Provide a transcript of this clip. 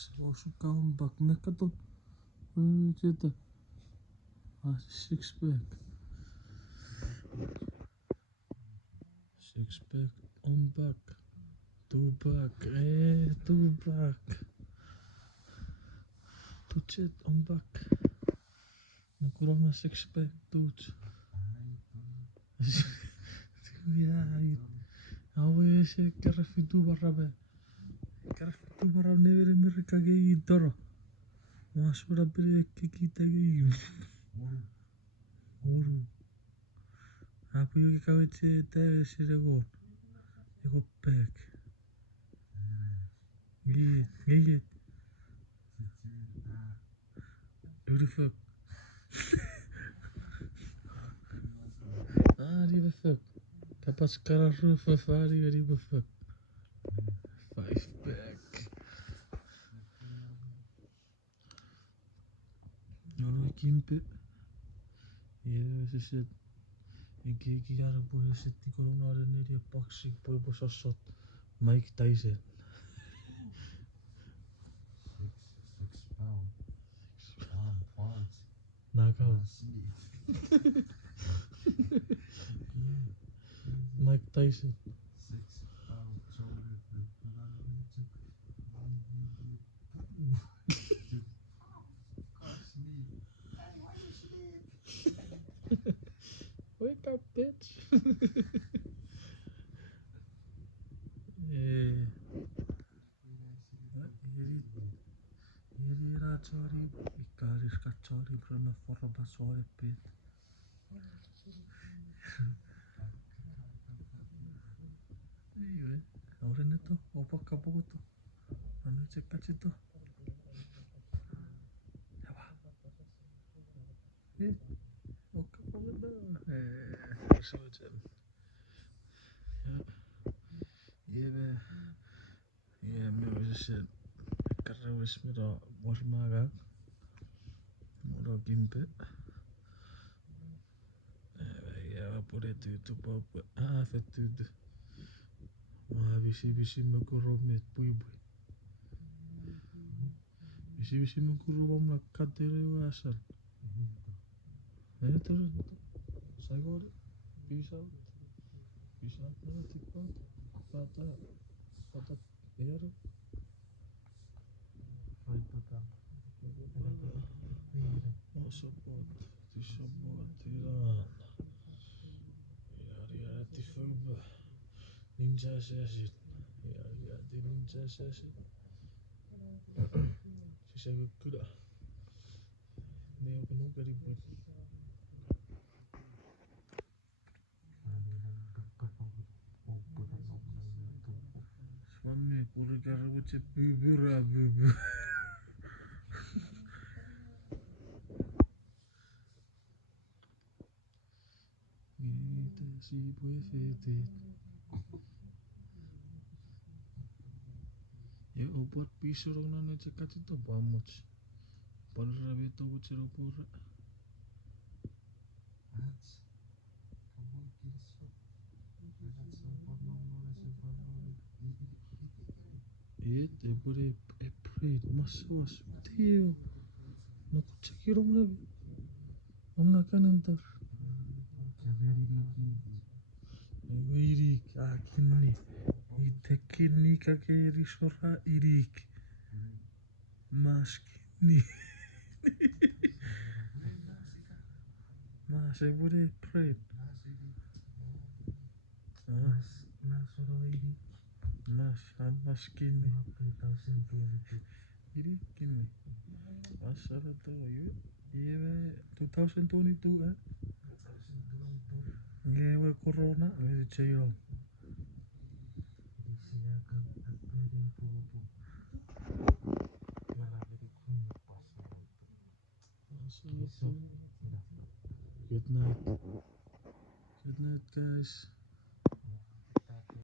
Should come back. Mekaton. Jeta. Six pack. Six pack. On back. Two back. Two back. Two chat on back. Nakurang na six pack. Two. Ya. Awe se karafitu barabe. Karafitu barab nevere mereka ge idoro. Masura bere kita ge. Oru. Aku yogi kaweche te sirego. Ego pack. Git. Beautiful. Riba fuck. Kapas kararu fafari riba fuck. 5 pack. Noro kimpe. Se Iki gara boy setti corona nere boxing boy bosasot. Mike Tyson. 6 pounds. 1 pound. Knockout. Mike Tyson. 6 pounds. Why you sleep? Wake up, bitch. Iri chori, ikaris kachori, brana forba sore pit. Ahora neto, opa kapogoto. Anu cek kacito. Ya va. Oka pogoto. Sojan. Me was shit. Karra was mira warmaga. Moro gimpe. Pure tu pop. Fetud. Bisi maguro met pui. Bisi maguro am katere wasan. Terus saya gor bisa mana tipa pata air support tiran ya tifub ninja assassin ya di ninja assassin sisa kuda ne penuh karibut Mami, pura karibut cepubur abu. Si puoi fete. Ya obat pisau orang nana cakap itu bamus. Padahal beto bucero pura. Te pure mas tio. No kucakiro mna. Omna kanantar. Irik akinni. Itekinni kake risora irik. Maskinni. Mas I would have prayed. Maskinni. Irikinni. Masara to you. Yeah, 2022 Yeah, corona. Where is it? Good night. Good night, guys.